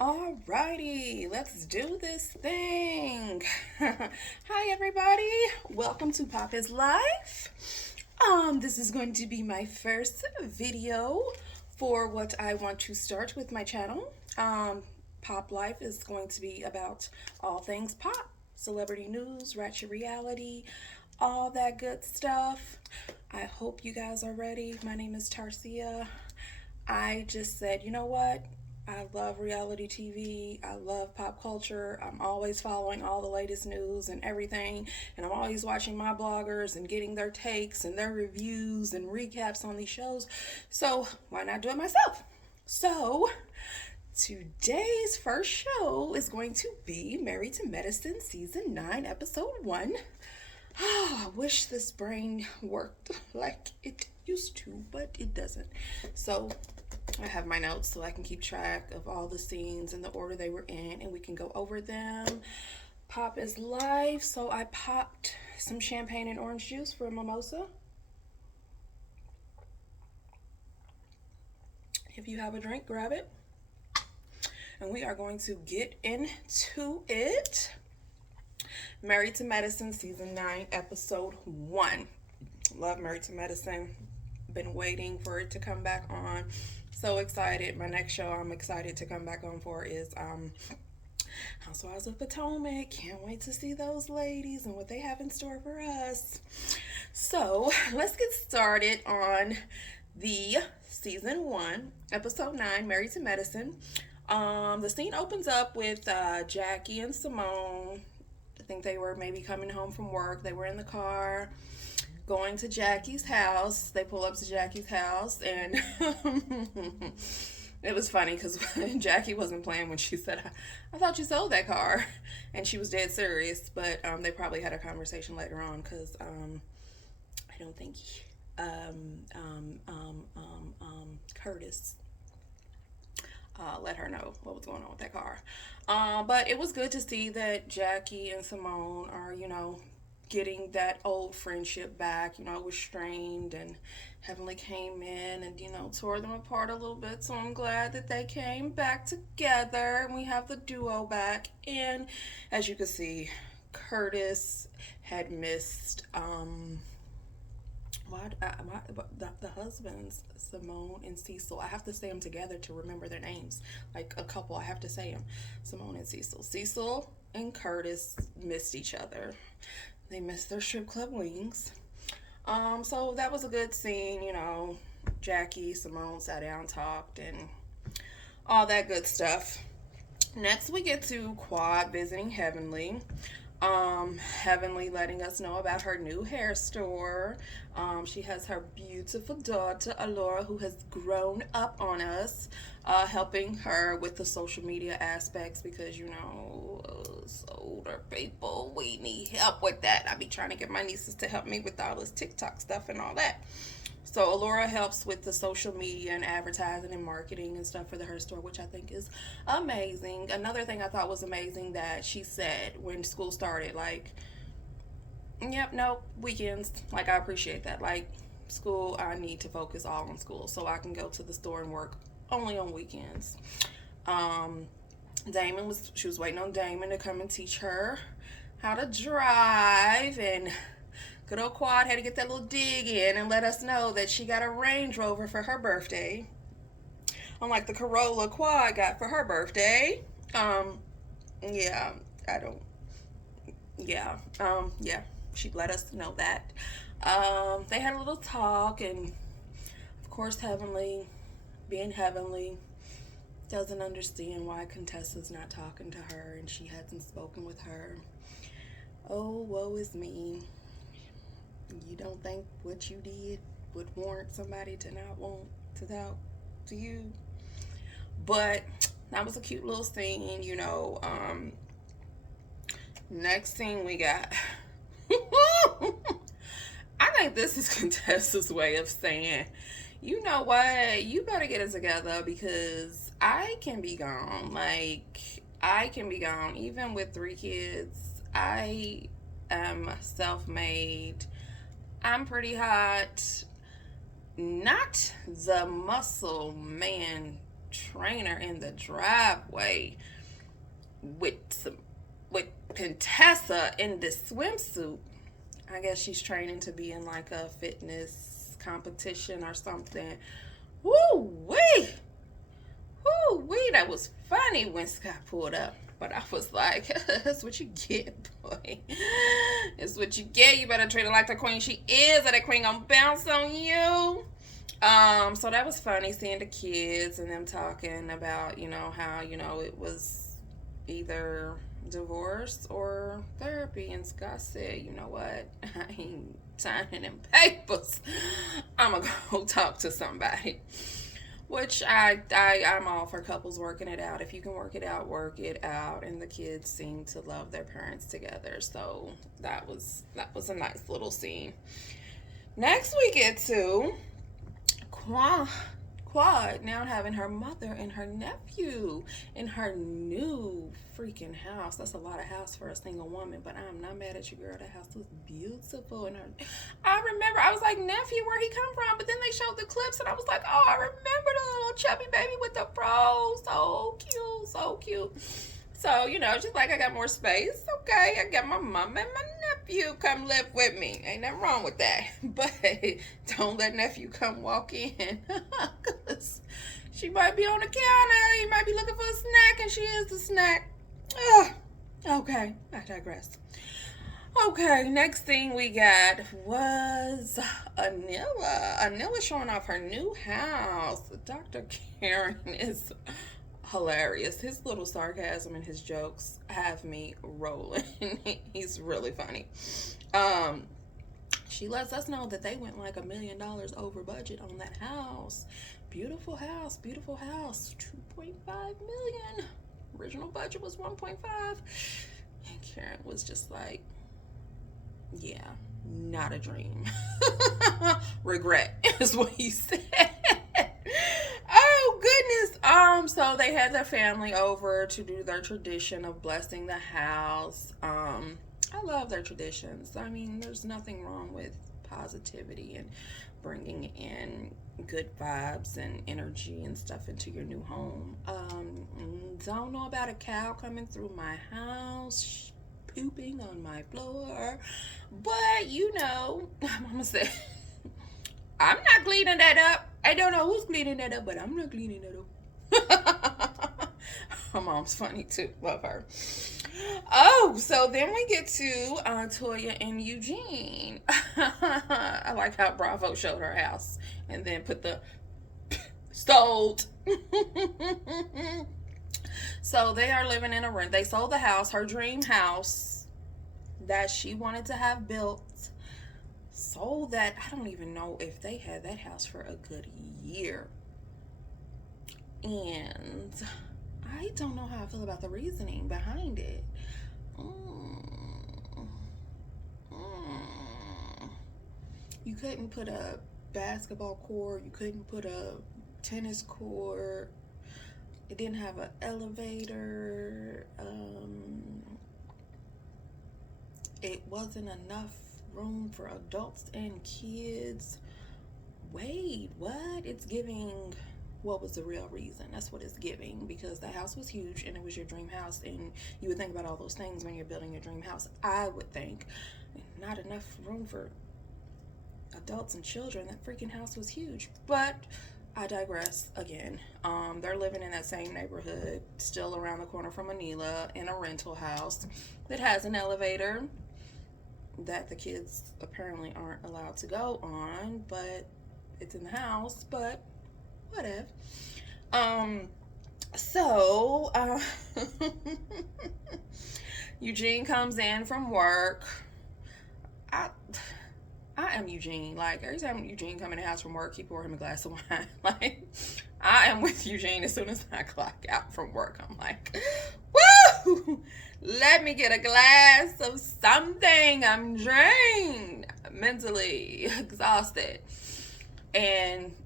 Alrighty, let's do this thing. Hi everybody, welcome to Pop is Life. This is going to be my first video for what I want to start with my channel. Pop Life is going to be about all things pop, celebrity news, ratchet reality, all that good stuff. I hope you guys are ready. My name is Tarcia. I just said, you know what? I love reality TV. I love pop culture. I'm always following all the latest news and everything. And I'm always watching my bloggers and getting their takes and their reviews and recaps on these shows. So why not do it myself? So today's first show is going to be Married to Medicine Season 9, Episode 1. Oh, I wish this brain worked like it used to, but it doesn't. So I have my notes so I can keep track of all the scenes and the order they were in, and we can go over them. Pop is live, so I popped some champagne and orange juice for a mimosa. If you have a drink, grab it. And we are going to get into it. Married to Medicine, Season 9, Episode 1. Love Married to Medicine. Been waiting for it to come back on. So excited. My next show I'm excited to come back on for is Housewives of Potomac. Can't wait to see those ladies and what they have in store for us. So let's get started on the Season 1, Episode 9, Married to Medicine. The scene opens up with Jackie and Simone. I think they were maybe coming home from work. They were in the car going to Jackie's house. They pull up to Jackie's house, and it was funny because Jackie wasn't playing when she said, I thought you sold that car. And she was dead serious, but they probably had a conversation later on because I don't think Curtis let her know what was going on with that car. But it was good to see that Jackie and Simone are, getting that old friendship back. It was strained, and Heavenly came in and, tore them apart a little bit. So I'm glad that they came back together and we have the duo back. And as you can see, Curtis had missed the husbands, Simone and Cecil. I have to say them together to remember their names. Like a couple, I have to say them. Simone and Cecil. Cecil and Curtis missed each other. They missed their strip club wings. So that was a good scene, Jackie, Simone sat down, talked, and all that good stuff. Next, we get to Quad visiting Heavenly. Heavenly letting us know about her new hair store. She has her beautiful daughter, Alora, who has grown up on us, helping her with the social media aspects because, us older people, we need help with that. I be trying to get my nieces to help me with all this TikTok stuff and all that. So Alora helps with the social media and advertising and marketing and stuff for the her store, which I think is amazing. Another thing I thought was amazing that she said when school started, like, yep, no, weekends. Like, I appreciate that. Like, school, I need to focus all on school so I can go to the store and work only on weekends. She was waiting on Damon to come and teach her how to drive, and good old Quad had to get that little dig in and let us know that she got a Range Rover for her birthday. Unlike the Corolla Quad got for her birthday. Yeah, I don't. Yeah, she let us know that. They had a little talk, and of course, Heavenly, being Heavenly, doesn't understand why Contessa's not talking to her and she hasn't spoken with her. Oh, woe is me. You don't think what you did would warrant somebody to not want to talk to you? But that was a cute little scene, Next thing we got. I think this is Contessa's way of saying, you know what, you better get it together because I can be gone. Like, I can be gone. Even with 3 kids, I am self-made. I'm pretty hot. Not the muscle man trainer in the driveway with Contessa in this swimsuit. I guess she's training to be in like a fitness competition or something. Woo wee! Woo wee! That was funny when Scott pulled up. But I was like, that's what you get, boy. It's what you get. You better treat her like the queen she is, or that queen gonna bounce on you. So that was funny, seeing the kids and them talking about, how, it was either divorce or therapy. And Scott said, you know what? I ain't signing them papers. I'm gonna go talk to somebody. Which I'm all for couples working it out. If you can work it out, work it out. And the kids seem to love their parents together. So that was a nice little scene. Next we get to Quad now having her mother and her nephew in her new freaking house. That's a lot of house for a single woman, but I'm not mad at you, girl. That house was beautiful. And I remember, I was like, nephew, where he come from? But then they showed the clips, and I was like, oh, I remember the little chubby baby with the fro. So cute, so cute. So, just like, I got more space. Okay, I got my mom and my nephew come live with me. Ain't nothing wrong with that. But don't let nephew come walk in. Because she might be on the counter. He might be looking for a snack, and she is the snack. Okay, I digress. Okay, next thing we got was Anila showing off her new house. Dr. Karen is hilarious. His little sarcasm and his jokes have me rolling. He's really funny. She lets us know that they went like $1 million over budget on that house. Beautiful house, 2.5 million. Original budget was 1.5. And Karen was just like, yeah, not a dream. Regret is what he said. Oh goodness. So they had their family over to do their tradition of blessing the house. I love their traditions. I mean, there's nothing wrong with positivity and bringing in good vibes and energy and stuff into your new home. Don't know about a cow coming through my house, pooping on my floor, but Mama said, I'm not cleaning that up. I don't know who's cleaning that up, but I'm not cleaning that up. Her mom's funny too. Love her. Oh, so then we get to Toya and Eugene. I like how Bravo showed her house and then put the sold. So they are living in a rent. They sold the house, her dream house that she wanted to have built. Sold that. I don't even know if they had that house for a good year. And I don't know how I feel about the reasoning behind it. You couldn't put a basketball court. You couldn't put a tennis court. It didn't have an elevator. It wasn't enough room for adults and kids. Wait, what? It's giving, what was the real reason? That's what it's giving, because the house was huge and it was your dream house, and you would think about all those things when you're building your dream house. I would think not enough room for adults and children. That freaking house was huge. But I digress again. They're living in that same neighborhood, still around the corner from Anila, in a rental house that has an elevator that the kids apparently aren't allowed to go on, but it's in the house. But whatever. Eugene comes in from work. I am Eugene. Like, every time Eugene come in the house from work, he pour him a glass of wine. Like, I am with Eugene as soon as I clock out from work. I'm like, woo! Let me get a glass of something. I'm drained, mentally exhausted. And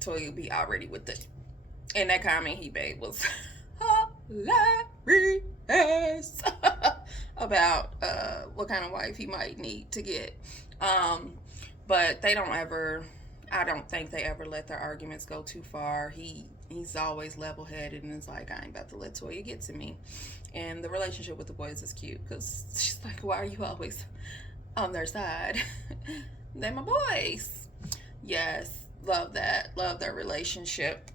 Toya be already with the, and that comment he made was hilarious about what kind of wife he might need to get. But they don't ever I don't think they ever let their arguments go too far. He's always level headed and is like, I ain't about to let Toya get to me. And the relationship with the boys is cute because she's like, why are you always on their side? They're my boys. Yes, love that. Love their relationship.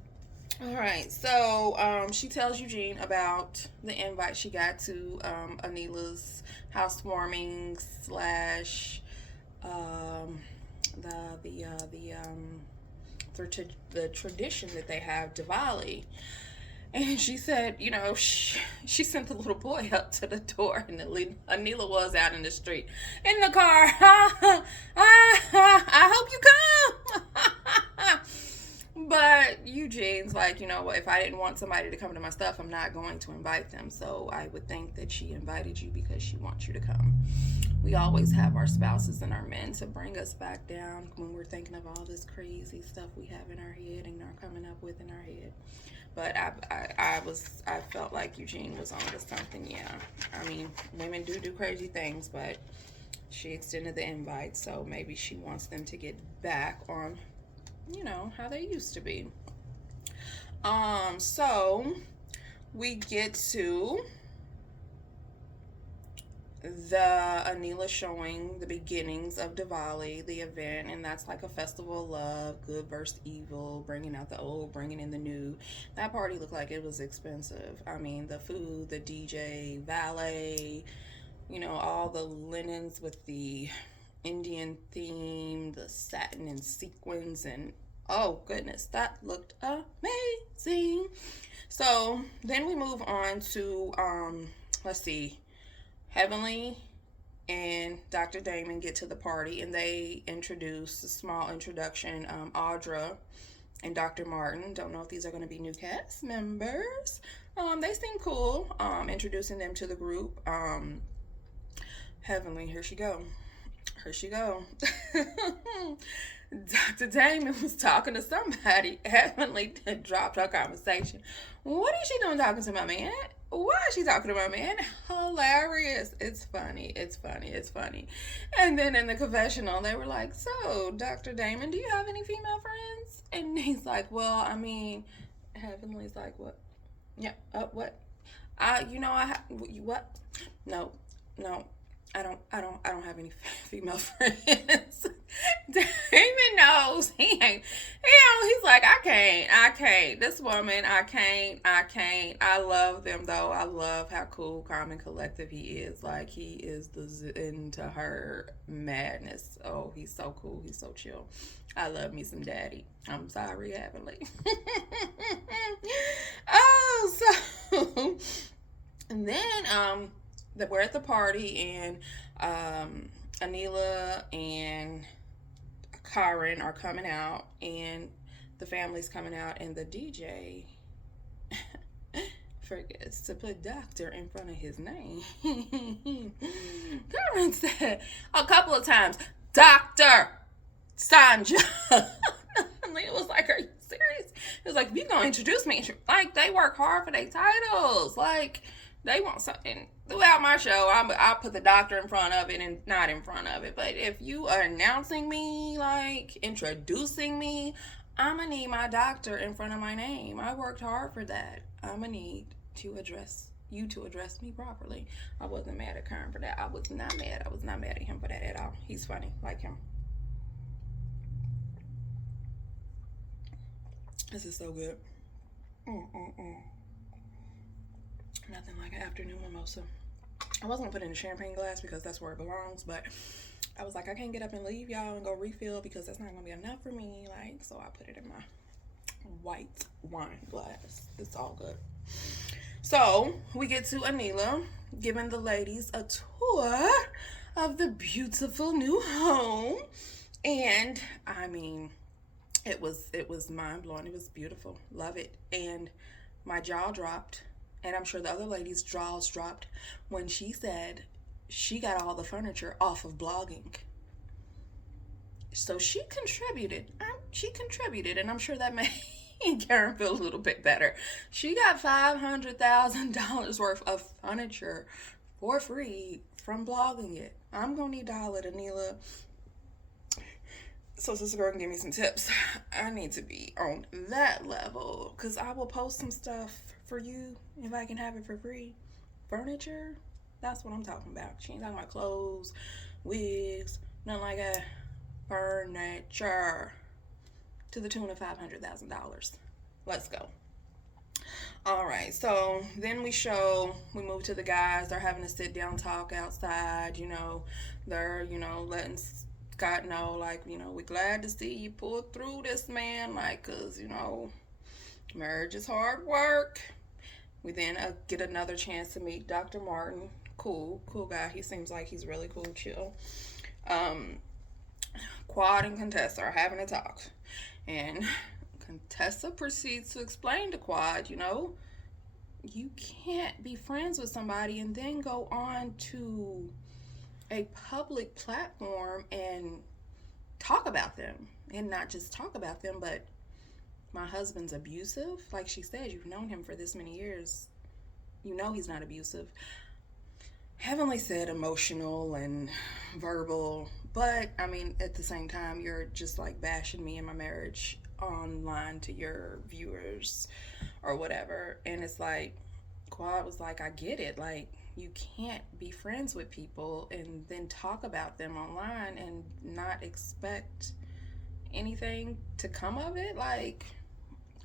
All right, so she tells Eugene about the invite she got to Anila's housewarming slash um, the tradition that they have, Diwali. And she said, she sent the little boy up to the door, and Anila was out in the street in the car. I hope you come. But Eugene's like, if I didn't want somebody to come to my stuff, I'm not going to invite them. So I would think that she invited you because she wants you to come. We always have our spouses and our men to bring us back down when we're thinking of all this crazy stuff we have in our head and are coming up with in our head. But I felt like Eugene was on to something. Yeah, I mean, women do crazy things, but she extended the invite, so maybe she wants them to get back on, how they used to be. So we get to the Anila showing the beginnings of Diwali, the event, and that's like a festival of love, good versus evil, bringing out the old, bringing in the new. That party looked like it was expensive. I mean, the food, the DJ, valet, all the linens with the Indian theme, the satin and sequins, and oh goodness, that looked amazing. So then we move on to let's see, Heavenly and Dr. Damon get to the party, and they introduce a small introduction. Audra and Dr. Martin. Don't know if these are going to be new cast members. They seem cool. Introducing them to the group. Heavenly, here she go. Dr. Damon was talking to somebody. Heavenly dropped her conversation. What is she doing talking to my man? Why is she talking to my man? Hilarious. It's funny. And then in the confessional, they were like, so, Dr. Damon, do you have any female friends? And he's like, well, I mean, Heavenly's like, what? Yeah, what? What? No, I don't have any female friends. Damon knows he ain't. He's like, I can't. This woman, I can't. I love them though. I love how cool, calm, and collective he is. Like, he is into her madness. Oh, he's so cool. He's so chill. I love me some daddy. I'm sorry, Heavenly. So, and then we're at the party, and Anila and Karen are coming out, and the family's coming out, and the DJ forgets to put doctor in front of his name. Karen said a couple of times, Dr. Sanja. It was like, are you serious? It was like, if you're going to introduce me, like, they work hard for their titles. Like, they want something. Throughout my show, I'll put the doctor in front of it and not in front of it. But if you are announcing me, like, introducing me, I'm going to need my doctor in front of my name. I worked hard for that. I'm going to need to address me properly. I wasn't mad at Karen for that. I was not mad at him for that at all. He's funny, like him. This is so good. Nothing like an afternoon mimosa. I was gonna put it in a champagne glass because that's where it belongs, but I was like, I can't get up and leave y'all and go refill because that's not gonna be enough for me. Like, so I put it in my white wine glass. It's all good. So we get to Anila giving the ladies a tour of the beautiful new home, and I mean, it was mind blowing. It was beautiful. Love it. And my jaw dropped. And I'm sure the other ladies' jaws dropped when she said she got all the furniture off of blogging. So she contributed, and I'm sure that made Karen feel a little bit better. She got $500,000 worth of furniture for free from blogging it. I'm going to need to holler at Anila. So sister girl can give me some tips. I need to be on that level because I will post some stuff for you if I can have it for free. Furniture, that's what I'm talking about. She ain't talking about clothes, wigs, nothing like that. Furniture to the tune of $500,000. Let's go. All right, so then we move to the guys. They're having a sit down talk outside. They're letting Scott know, like, we glad to see you pull through this, man. Like, cause marriage is hard work. We then get another chance to meet Dr. Martin. Cool guy. He seems like he's really cool, chill. Quad and Contessa are having a talk, and Contessa proceeds to explain to Quad, you can't be friends with somebody and then go on to a public platform and talk about them. And not just talk about them, but my husband's abusive. Like she said, you've known him for this many years. He's not abusive. Heavenly said emotional and verbal, but I mean, at the same time, you're just like bashing me and my marriage online to your viewers or whatever. And it's like, Quad was like, I get it. Like, you can't be friends with people and then talk about them online and not expect anything to come of it. Like,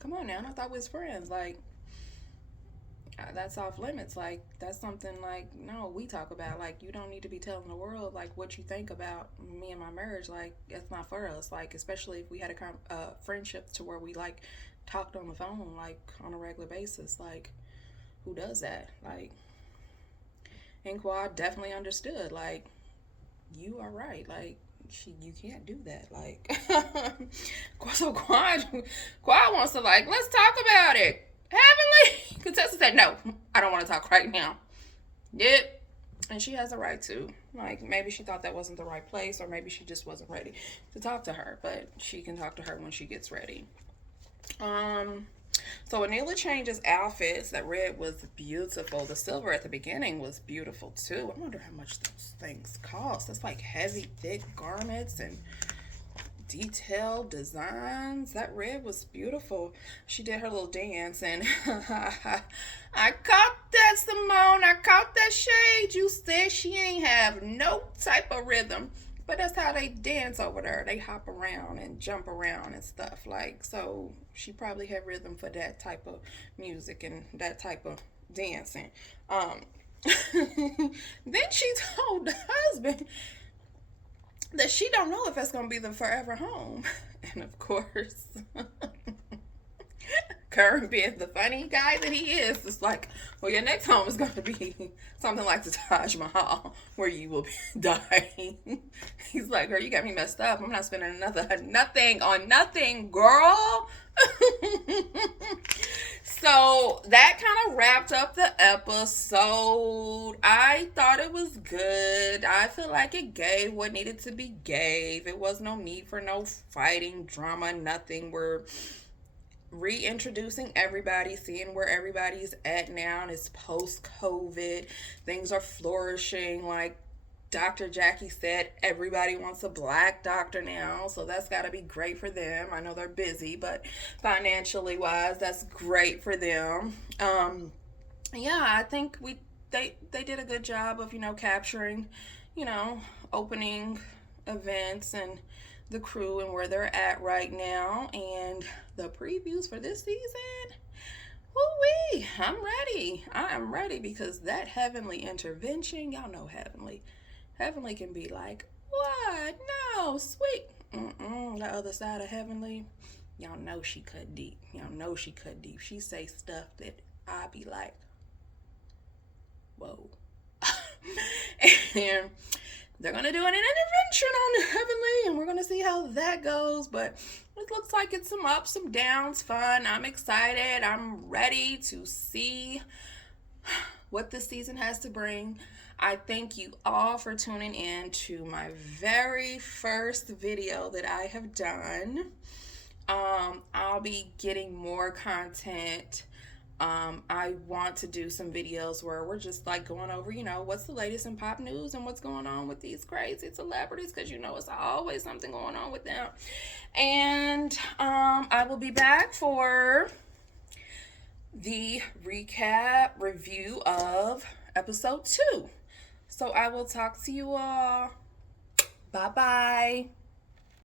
come on now. I thought we was friends. Like, that's off limits. Like, that's something like, no, we talk about. Like, you don't need to be telling the world like what you think about me and my marriage. Like, that's not for us. Like, especially if we had a friendship to where we like talked on the phone like on a regular basis. Like, who does that? Like, and Quad definitely understood. Like, you are right. Like, you can't do that. Like, so Quad wants to like, let's talk about it. Heavenly Contessa said, no, I don't want to talk right now. Yep. And she has a right to. Like, maybe she thought that wasn't the right place, or maybe she just wasn't ready to talk to her. But she can talk to her when she gets ready. So Anila changes outfits. That red was beautiful. The silver at the beginning was beautiful too. I wonder how much those things cost. That's like heavy, thick garments and detailed designs. That red was beautiful. She did her little dance, and I caught that, Simone. I caught that shade. You said she ain't have no type of rhythm. But that's how they dance over there. They hop around and jump around and stuff. Like, so she probably had rhythm for that type of music and that type of dancing. Then she told the husband that she don't know if it's going to be the forever home. And of course, Kern, being the funny guy that he is like, well, your next home is going to be something like the Taj Mahal, where you will be dying. He's like, girl, you got me messed up. I'm not spending nothing on nothing, girl. So that kind of wrapped up the episode. I thought it was good. I feel like it gave what needed to be gave. It was no need for no fighting, drama, nothing. We're reintroducing everybody, seeing where everybody's at now, and it's post-COVID. Things are flourishing. Like Dr. Jackie said, everybody wants a black doctor now, so that's got to be great for them. I know they're busy, but financially wise, that's great for them. Yeah, I think they did a good job of capturing, opening events and the crew and where they're at right now, and the previews for this season. Woo-wee, I'm ready. I am ready, because that heavenly intervention, y'all know Heavenly can be like, what? No, sweet. The other side of Heavenly, y'all know she cut deep. She say stuff that I be like, whoa. And they're going to do an intervention on Heavenly, and we're going to see how that goes. But it looks like it's some ups, some downs, fun. I'm excited. I'm ready to see what this season has to bring. I thank you all for tuning in to my very first video that I have done. I'll be getting more content I want to do some videos where we're just like going over, what's the latest in pop news and what's going on with these crazy celebrities, because it's always something going on with them. And I will be back for the recap review of episode 2. So I will talk to you all. Bye bye.